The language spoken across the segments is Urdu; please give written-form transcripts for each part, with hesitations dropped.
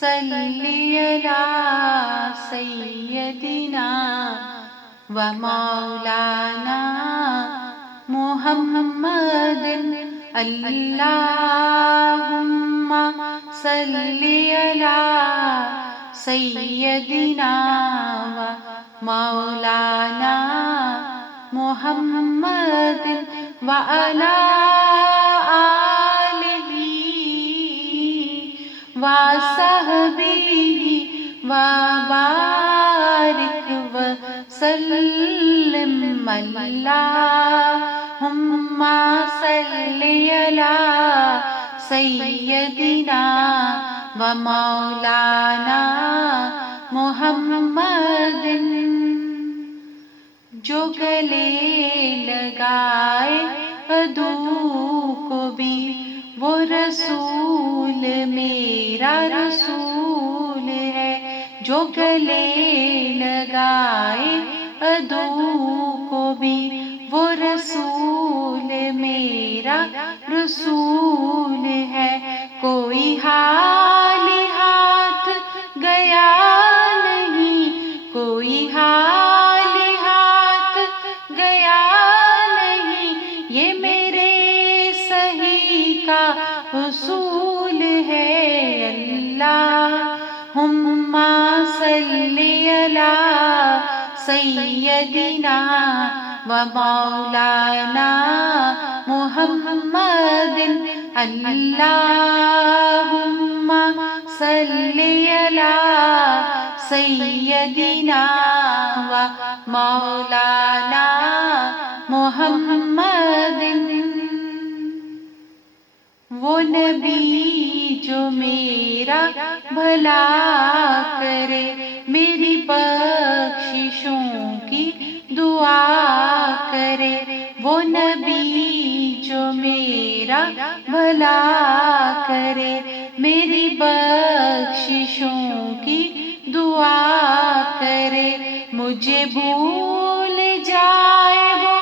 صلی علی سیدنا و مولانا محمد اللہم صلی علی سیدنا و مولانا محمد وعلی وصحبہ وبارک وسلم اللہم صلی علی سیدنا و مولانا محمد جو گلے لگائے عدو کو بھی وہ رسول میرا رسول ہے، جو گلے لگائے عدو کو بھی وہ رسول میرا رسول ہے۔ کوئی حال ہاتھ گیا نہیں، کوئی حال ہاتھ گیا نہیں، یہ میرے صحیح کا اصول ہے۔ اللہم صلی علی سیدنا و مولانا محمد اللہم صلی علی سیدنا و مولانا محمد۔ وہ نبی جو میرا بھلا کرے، میری بخششوں کی دعا کرے، وہ نبی جو میرا بھلا کرے، میری بخششوں کی دعا کرے، مجھے بھول جائے وہ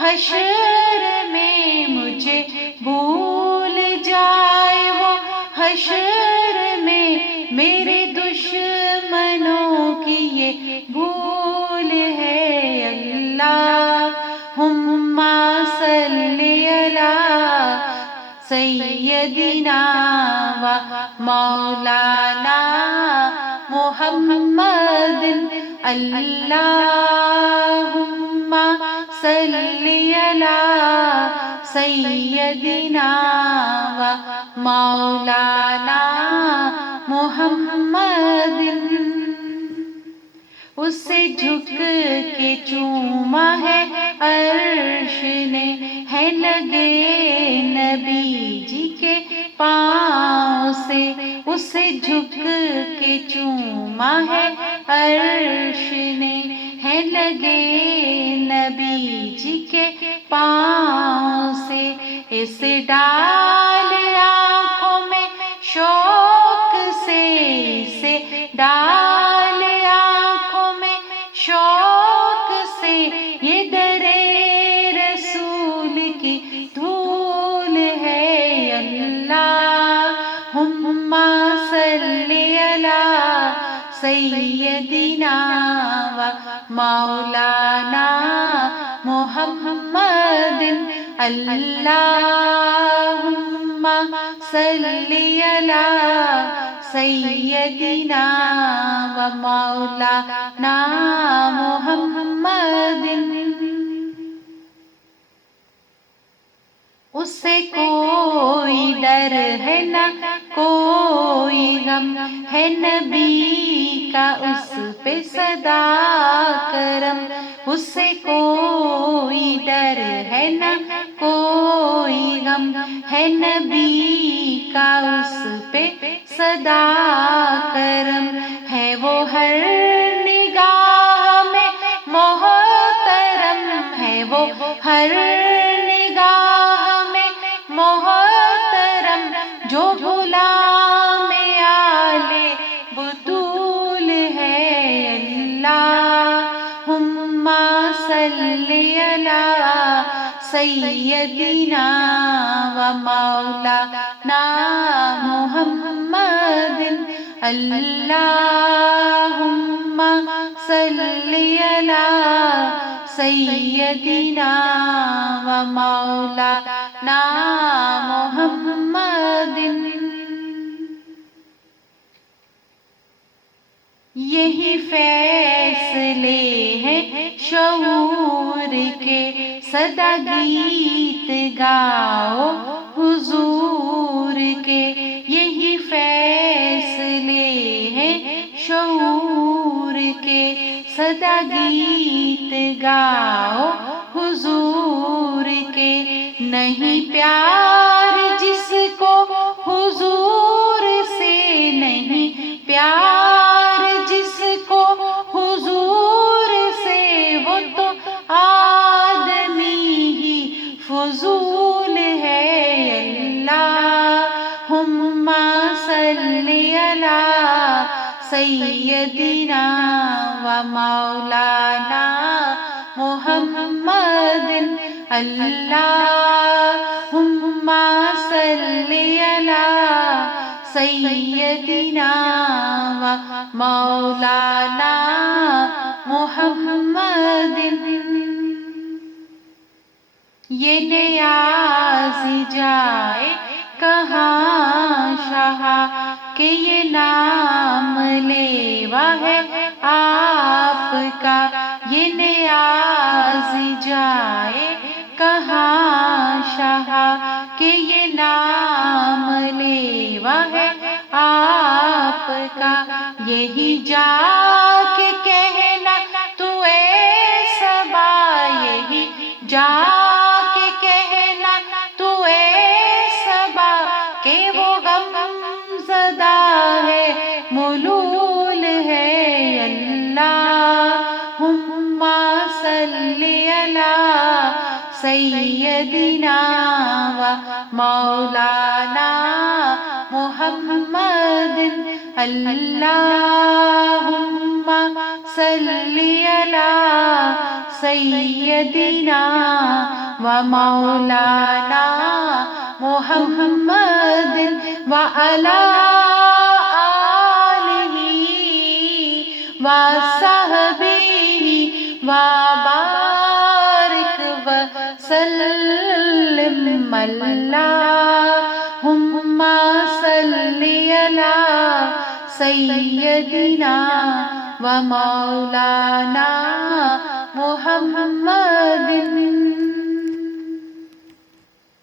حشر میں، مجھے بھول جائے وہ حشر میں، میرے دشمنوں کی یہ بھول ہے۔ اللہم صلی علی سیدنا و مولانا محمد اللہم صلی علی سیدنا و مولانا محمد۔ اسے جھک کے چوما ہے عرش نے، ہے لگے نبی جی کے پاؤں سے، اسے جھک کے چوما ہے عرش نے، ہے لگے نبی جی کے پاؤں سے، اسے ڈال آنکھوں میں شوق سے، اسے ڈال آنکھوں میں شوق سے، یہ در رسول کی دھول ہے۔ اللہم صلی علی سیدنا و مولانا محمد اللہم صلی علی سیدنا و مولانا محمد۔ اسے کوئی ڈر ہے نہ کوئی غم، ہے نبی کا اس پہ سدا کرم، اسے کوئی ڈر ہے نہ کوئی غم، ہے نبی کا اس پہ سدا کرم، ہے وہ ہر نگاہ میں محترم، ہے وہ ہر نگاہ میں محترم، جو غلام آل بطول ہے۔ اللہم صلی علی سیدنا و مولانا محمد اللہم صلی علی سیدنا و مولانا محمد. یہی فیصلے ہیں شعور کے، صدا گیت گاؤ حضور کے. یہی فیصلے ہیں شعور کے، صدا گیت گاؤ حضور کے. نہیں پیار جس کو حضور سے، نہیں پیار جس کو حضور سے، وہ تو آدمی ہی فضول ہے. اللہم صلی علی سیدنا و مولانا محمد. اللہم صلی علی سیدنا و مولانا محمد. یہ نیاز جائے کہاں شاہ کہ یہ نام لیوا ہے آپ کا. یہ نیاز جائے کہاں شاہ کہ یہ نام لیوا ہے آپ کا. یہی جا کے کہنا تو اے صبا، یہی جا کے کہنا تو اے صبا کہ وہ غم زدہ ہے، ملول ہے. اللہم صلی علی سیدنا و مولانا محمد. اللہم صلی علی سیدنا و مولانا محمد وعلی آلہ وصحبہ وبارک وسلم. اللہم صلی علی سیدنا و مولانا محمد.